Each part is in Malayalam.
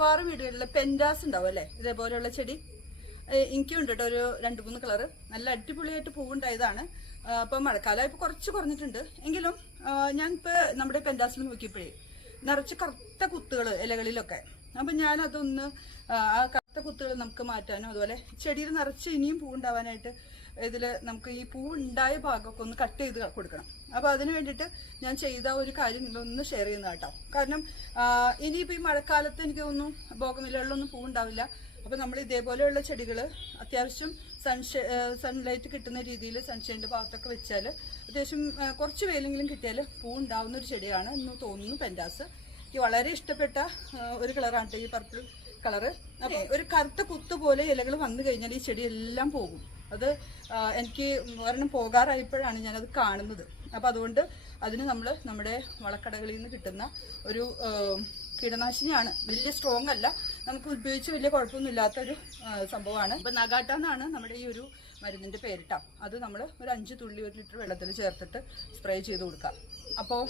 മിക്കവാറും വീടുകളിൽ പെൻഡാസ് ഉണ്ടാവും അല്ലേ, ഇതേപോലെയുള്ള ചെടി. എനിക്കും ഉണ്ട് കേട്ടോ ഒരു 2-3 കളറ്. നല്ല അടിപൊളിയായിട്ട് പൂവുണ്ടായതാണ്. അപ്പം മഴക്കാലം ഇപ്പൊ കുറച്ച് കുറഞ്ഞിട്ടുണ്ട്. എങ്കിലും ഞാനിപ്പോ നമ്മുടെ പെൻഡാസിൽ നോക്കിയപ്പോഴേ നിറച്ച് കറുത്ത കുത്തുകൾ ഇലകളിലൊക്കെ. അപ്പം ഞാനതൊന്ന് ആ കറുത്ത കുത്തുകൾ നമുക്ക് മാറ്റാനും അതുപോലെ ചെടിയിൽ നിറച്ച് ഇനിയും പൂവുണ്ടാവാനായിട്ട് ഇതിൽ നമുക്ക് ഈ പൂവുണ്ടായ ഭാഗമൊക്കെ ഒന്ന് കട്ട് ചെയ്ത് കൊടുക്കണം. അപ്പോൾ അതിന് വേണ്ടിയിട്ട് ഞാൻ ചെയ്ത ഒരു കാര്യം നിങ്ങളൊന്ന് ഷെയർ ചെയ്യുന്ന കേട്ടോ. കാരണം ഇനിയിപ്പോൾ ഈ മഴക്കാലത്ത് എനിക്ക് തോന്നുന്നു ബോഗൺവില്ലകളിലൊന്നും പൂവുണ്ടാവില്ല. അപ്പോൾ നമ്മൾ ഇതേപോലെയുള്ള ചെടികൾ അത്യാവശ്യം സൺലൈറ്റ് കിട്ടുന്ന രീതിയിൽ സൺഷൈൻ്റെ ഭാഗത്തൊക്കെ വെച്ചാൽ അത്യാവശ്യം കുറച്ച് വെയിലെങ്കിലും കിട്ടിയാൽ പൂവുണ്ടാവുന്ന ഒരു ചെടിയാണ് എന്ന് തോന്നുന്നു പെൻഡാസ്. എനിക്ക് വളരെ ഇഷ്ടപ്പെട്ട ഒരു കളറാണ് ഈ പർപ്പിൾ കളറ്. അപ്പോൾ ഒരു കറുത്ത കുത്ത് പോലെ ഇലകൾ വന്നു കഴിഞ്ഞാൽ ഈ ചെടി എല്ലാം പോകും. അത് എനിക്ക് ഒരെണ്ണം പോകാറായപ്പോഴാണ് ഞാനത് കാണുന്നത്. അപ്പോൾ അതുകൊണ്ട് അതിന് നമ്മൾ നമ്മുടെ വളക്കടകളിൽ നിന്ന് കിട്ടുന്ന ഒരു കീടനാശിനിയാണ്. വലിയ സ്ട്രോങ് അല്ല, നമുക്ക് ഉപയോഗിച്ച് വലിയ കുഴപ്പമൊന്നുമില്ലാത്തൊരു സംഭവമാണ്. ഇപ്പം നഗാട്ട എന്നാണ് നമ്മുടെ ഈ ഒരു മരുന്നിൻ്റെ പേരിട്ടാ. അത് നമ്മൾ ഒരു 5 തുള്ളി 1 ലിറ്റർ വെള്ളത്തിൽ ചേർത്തിട്ട് സ്പ്രേ ചെയ്ത് കൊടുക്കാം. അപ്പോൾ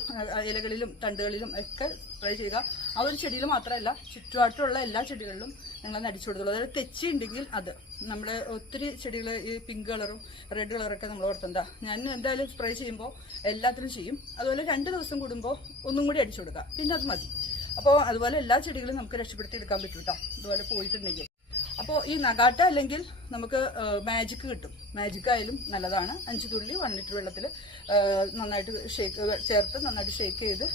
ഇലകളിലും തണ്ടുകളിലും ഒക്കെ സ്പ്രേ ചെയ്യുക. ആ ഒരു ചെടിയിൽ മാത്രമല്ല ചുറ്റുപാട്ടുള്ള എല്ലാ ചെടികളിലും നിങ്ങൾ അടിച്ചു കൊടുത്തുള്ളൂ. അതായത് തെച്ചി ഉണ്ടെങ്കിൽ അത് നമ്മുടെ ഒത്തിരി ചെടികൾ ഈ പിങ്ക് കളറും റെഡ് കളറൊക്കെ നമ്മൾ ഓർത്തണ്ട. ഞാൻ എന്തായാലും സ്പ്രേ ചെയ്യുമ്പോൾ എല്ലാത്തിലും ചെയ്യും. അതുപോലെ 2 ദിവസം കൂടുമ്പോൾ ഒന്നും കൂടി അടിച്ചു കൊടുക്കുക, പിന്നെ അത് മതി. അപ്പോൾ അതുപോലെ എല്ലാ ചെടികളും നമുക്ക് രക്ഷപ്പെടുത്തി എടുക്കാൻ പറ്റും കേട്ടോ, ഇതുപോലെ പോയിട്ടുണ്ടെങ്കിൽ. അപ്പോൾ ഈ നഗാട്ട അല്ലെങ്കിൽ നമുക്ക് മാജിക് കിട്ടും. മാജിക് ആയാലും നല്ലതാണ്. 5 തുള്ളി 1 ലിറ്റർ വെള്ളത്തിൽ നന്നായിട്ട് ചേർത്ത് നന്നായിട്ട് ഷേക്ക് ചെയ്ത്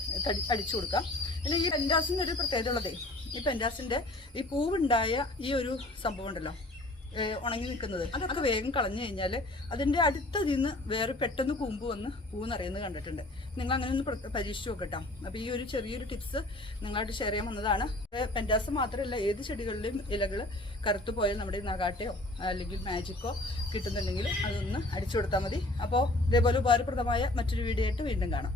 അടിച്ചു കൊടുക്കാം. പിന്നെ ഈ പെൻഡാസിൻ്റെ ഒരു പ്രത്യേകത ഉള്ളതേ, ഈ പെൻഡാസിൻ്റെ ഈ പൂവുണ്ടായ ഈ ഒരു സംഭവം ഉണ്ടല്ലോ, ഉണങ്ങി നിൽക്കുന്നത്, അതൊക്കെ വേഗം കളഞ്ഞു കഴിഞ്ഞാൽ അതിൻ്റെ അടുത്തതിൽ നിന്ന് വേറെ പെട്ടെന്ന് കൂമ്പ് വന്ന് പൂവ് നിറയുന്നത് കണ്ടിട്ടുണ്ട്. നിങ്ങൾ അങ്ങനെ ഒന്ന് പരീക്ഷിച്ച് നോക്കട്ടോ. അപ്പോൾ ഈ ഒരു ചെറിയൊരു ടിപ്സ് നിങ്ങളായിട്ട് ഷെയർ ചെയ്യാൻ വന്നതാണ്. പെൻഡാസ് മാത്രമല്ല, ഏത് ചെടികളിലെയും ഇലകൾ കറുത്തു പോയാൽ നമ്മുടെ നഗാട്ടയോ അല്ലെങ്കിൽ മാജിക്കോ കിട്ടുന്നുണ്ടെങ്കിൽ അതൊന്ന് അടിച്ചു കൊടുത്താൽ മതി. അപ്പോൾ ഇതേപോലെ ഉപകാരപ്രദമായ മറ്റൊരു വീഡിയോ ആയിട്ട് വീണ്ടും കാണാം.